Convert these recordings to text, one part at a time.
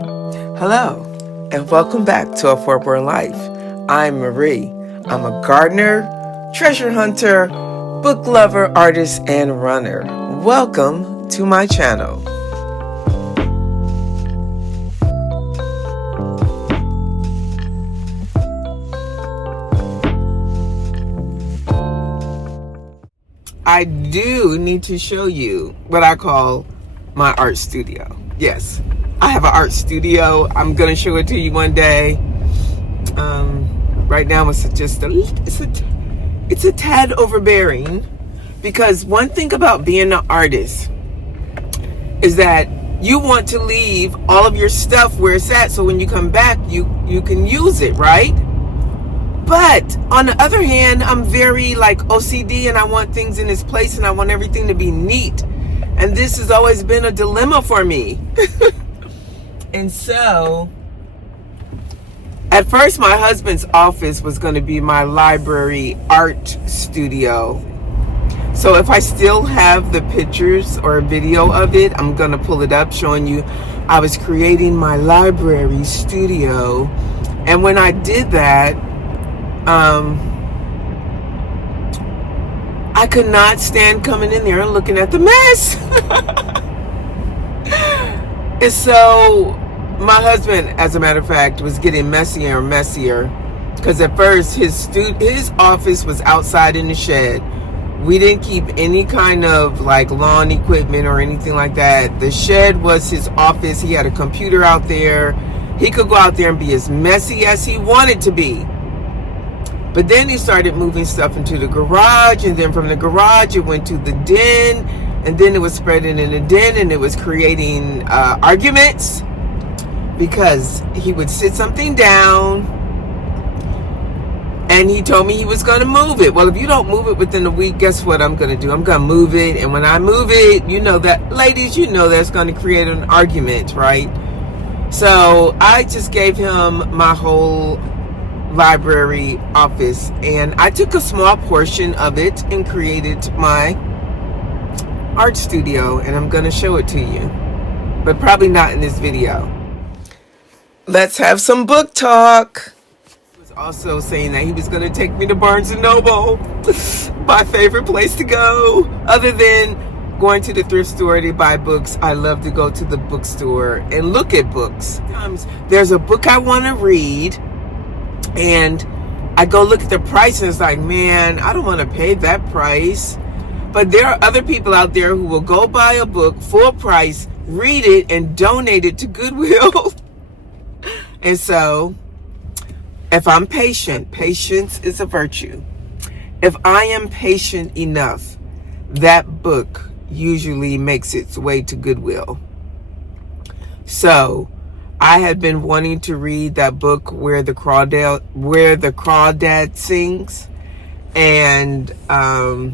Hello, and welcome back to A Four-Born Life. I'm Marie. I'm a gardener, treasure hunter, book lover, artist, and runner. Welcome to my channel. I do need to show you what I call my art studio. Yes, I have an art studio. I'm gonna show it to you one day. Right now it's a tad overbearing, because one thing about being an artist is that you want to leave all of your stuff where it's at, so when you come back you can use it, right? But on the other hand, I'm very like OCD, and I want things in its place, and I want everything to be neat. And this has always been a dilemma for me. And so, at first my husband's office was going to be my library art studio. So if I still have the pictures or a video of it, I'm going to pull it up showing you I was creating my library studio. And when I did that, I could not stand coming in there and looking at the mess. And so my husband, as a matter of fact, was getting messier and messier, because at first his office was outside in the shed. We didn't keep any kind of like lawn equipment or anything like that. The shed was his office. He had a computer out there. He could go out there and be as messy as he wanted to be. But then he started moving stuff into the garage, and then from the garage it went to the den, and then it was spreading in the den, and it was creating arguments, because he would sit something down and he told me he was going to move it. Well, if you don't move it within a week, guess what I'm going to do? I'm going to move it. And when I move it, you know that, ladies, you know that's going to create an argument, right? So I just gave him my whole library office, and I took a small portion of it and created my art studio, and I'm going to show it to you, but probably not in this video. Let's have some book talk. He was also saying that he was going to take me to Barnes & Noble, my favorite place to go. Other than going to the thrift store to buy books, I love to go to the bookstore and look at books. Sometimes there's a book I want to read, and I go look at the price, and it's like, man, I don't want to pay that price. But there are other people out there who will go buy a book full price, read it, and donate it to Goodwill. And so, if I'm patient, patience is a virtue. If I am patient enough, that book usually makes its way to Goodwill. So, I had been wanting to read that book, Where the Crawdads Sings, and I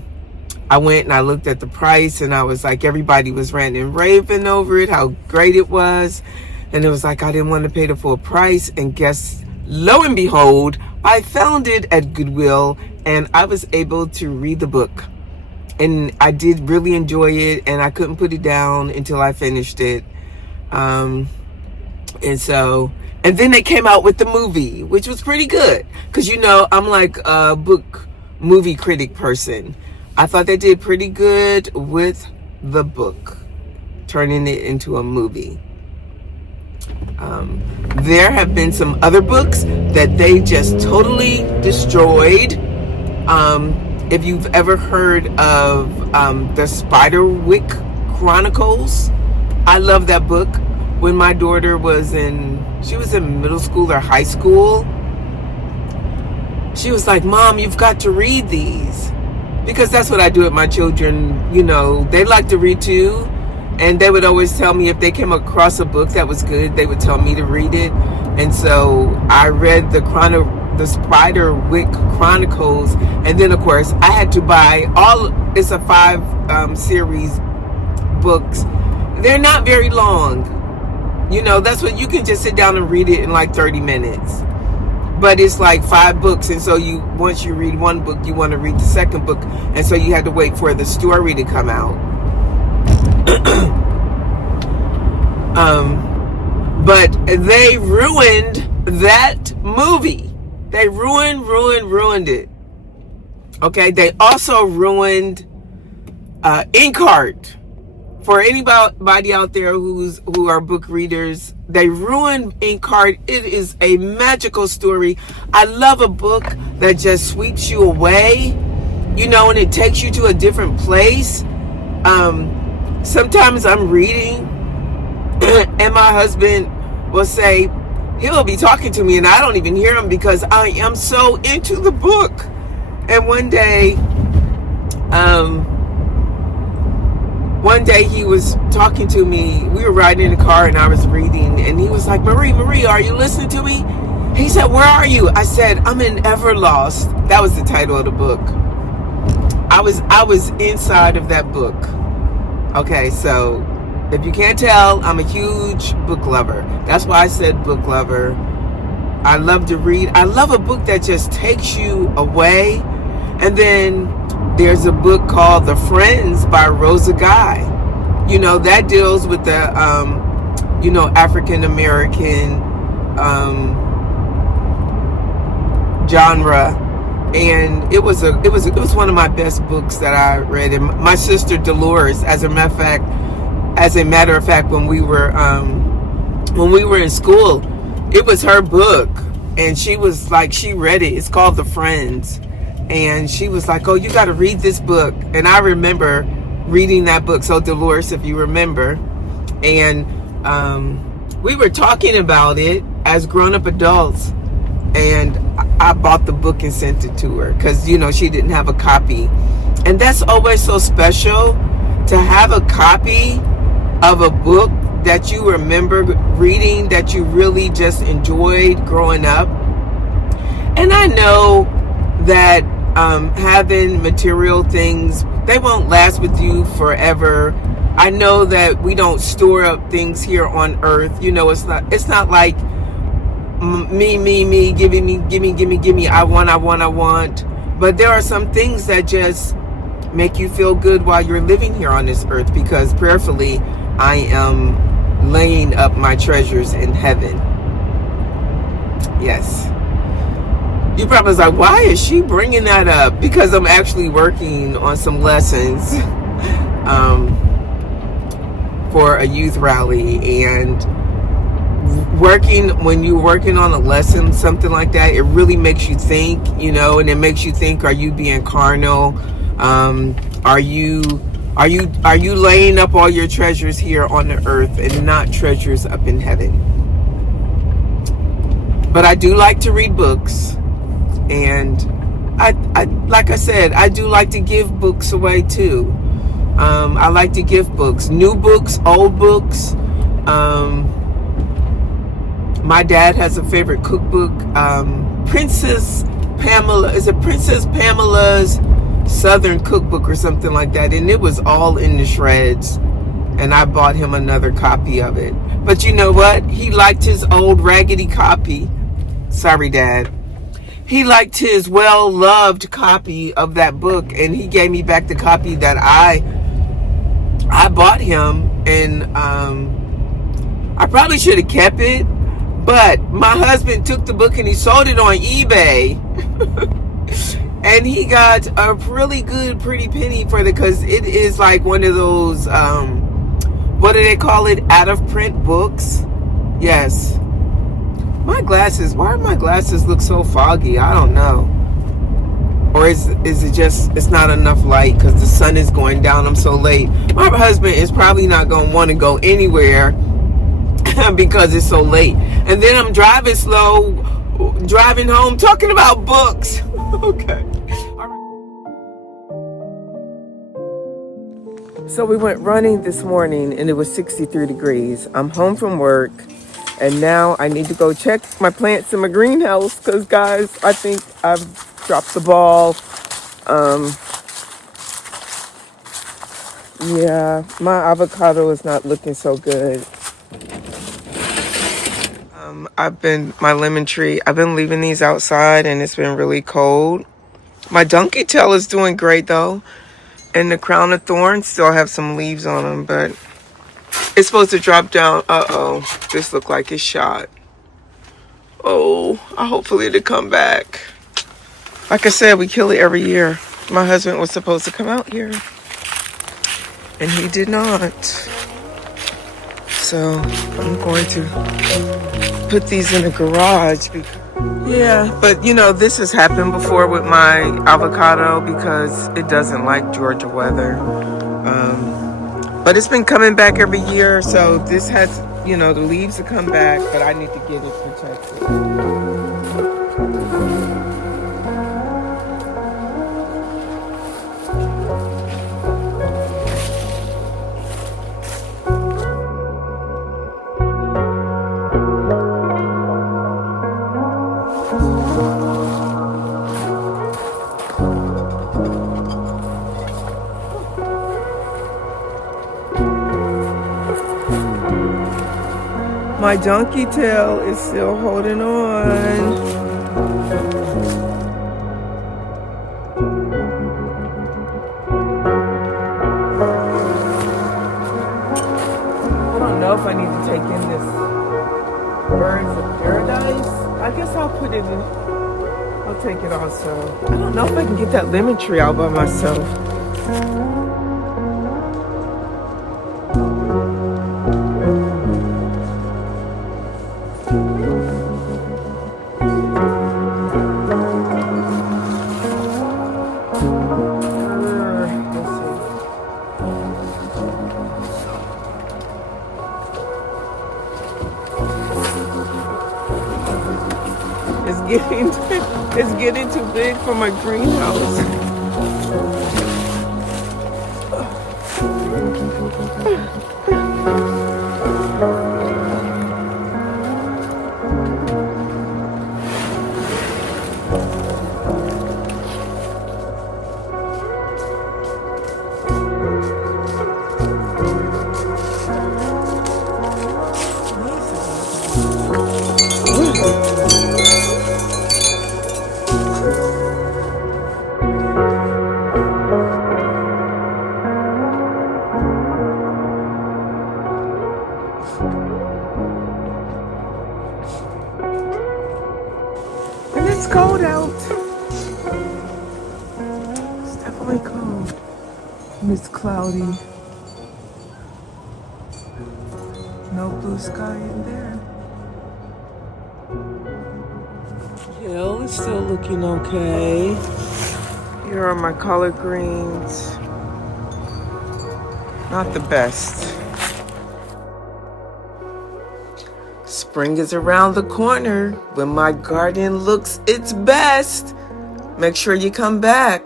went and I looked at the price, and I was like, everybody was ranting and raving over it, how great it was, and it was like I didn't want to pay the full price. And guess, lo and behold, I found it at Goodwill, and I was able to read the book, and I did really enjoy it, and I couldn't put it down until I finished it. And so, and then they came out with the movie, which was pretty good, because you know I'm like a book movie critic person. I thought they did pretty good with the book, turning it into a movie. There have been some other books that they just totally destroyed. If you've ever heard of the Spiderwick Chronicles, I love that book. When my daughter was in middle school or high school, she was like, Mom, you've got to read these. Because that's what I do with my children. You know, they like to read too. And they would always tell me if they came across a book that was good, they would tell me to read it. And so I read the Spiderwick Chronicles. And then, of course, I had to buy it's a 5 series books. They're not very long. You know, that's what you can just sit down and read it in like 30 minutes. But it's like 5 books, and so once you read one book, you want to read the second book, and so you had to wait for the story to come out. But they ruined that movie. They ruined it. Okay, they also ruined Inkheart. For anybody out there who are book readers, they ruined Inkheart. It is a magical story. I love a book that just sweeps you away, and it takes you to a different place. Sometimes I'm reading and my husband will say, he'll be talking to me and I don't even hear him because I am so into the book. And one day he was talking to me. We were riding in the car and I was reading, and he was like, Marie, are you listening to me? He said, where are you? I said, I'm in Everlost. That was the title of the book. I was inside of that book. Okay, so if you can't tell, I'm a huge book lover. That's why I said book lover. I love to read. I love a book that just takes you away. And then there's a book called The Friends by Rosa Guy. That deals with the, African American genre. And it was one of my best books that I read. And my sister Dolores, as a matter of fact, when we were in school, it was her book, and she was like, she read it. It's called The Friends, and she was like, oh, you got to read this book. And I remember reading that book. So Dolores, if you remember, and we were talking about it as grown-up adults, and I bought the book and sent it to her because she didn't have a copy. And that's always so special, to have a copy of a book that you remember reading, that you really just enjoyed growing up. And I know that having material things, they won't last with you forever. I know that we don't store up things here on earth. It's not like me, gimme, I want. But there are some things that just make you feel good while you're living here on this earth, because prayerfully I am laying up my treasures in heaven. Yes. You probably was like, why is she bringing that up? Because I'm actually working on some lessons for a youth rally, and when you're working on a lesson, something like that, it really makes you think, and it makes you think, are you being carnal? Are you laying up all your treasures here on the earth and not treasures up in heaven? But I do like to read books, and I like I said, I do like to give books away too. I like to give books, new books, old books. My dad has a favorite cookbook, Princess Pamela's Southern Cookbook or something like that, and it was all in the shreds, and I bought him another copy of it. But you know what? He liked his old raggedy copy. Sorry, Dad. He liked his well-loved copy of that book, and he gave me back the copy that I bought him, and I probably should have kept it, but my husband took the book and he sold it on eBay. And he got a really good, pretty penny for it, because it is like one of those, what do they call it? Out of print books. Yes. My glasses, why do my glasses look so foggy? I don't know. Or is it just, it's not enough light because the sun is going down. I'm so late. My husband is probably not going to want to go anywhere because it's so late. And then I'm driving slow, driving home, talking about books. Okay. So we went running this morning and it was 63 degrees. I'm home from work and now I need to go check my plants in my greenhouse because, guys, I think I've dropped the ball. Yeah, my avocado is not looking so good. My lemon tree, I've been leaving these outside and it's been really cold. My donkey tail is doing great though. And the crown of thorns still have some leaves on them, but It's supposed to drop down. Uh-oh. This look like it's shot. Oh, hopefully it'll come back. Like I said, we kill it every year. My husband was supposed to come out here, and he did not. So I'm going to put these in the garage. Yeah, but you know, this has happened before with my avocado because it doesn't like Georgia weather. But it's been coming back every year, so this has, you know, the leaves have come back, but I need to get it protected. My donkey tail is still holding on. I don't know if I need to take in this birds of paradise. I guess I'll put it in. I'll take it also. I don't know if I can get that lemon tree out by myself. It's getting too big for my greenhouse. It's cold out. It's definitely cold. And it's cloudy. No blue sky in there. Hill is still looking okay. Here are my collard greens. Not the best. Spring is around the corner when my garden looks its best. Make sure you come back.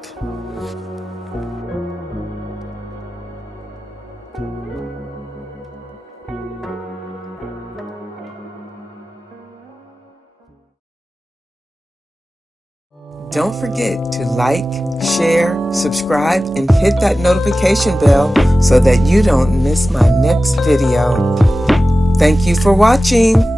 Don't forget to like, share, subscribe, and hit that notification bell so that you don't miss my next video. Thank you for watching.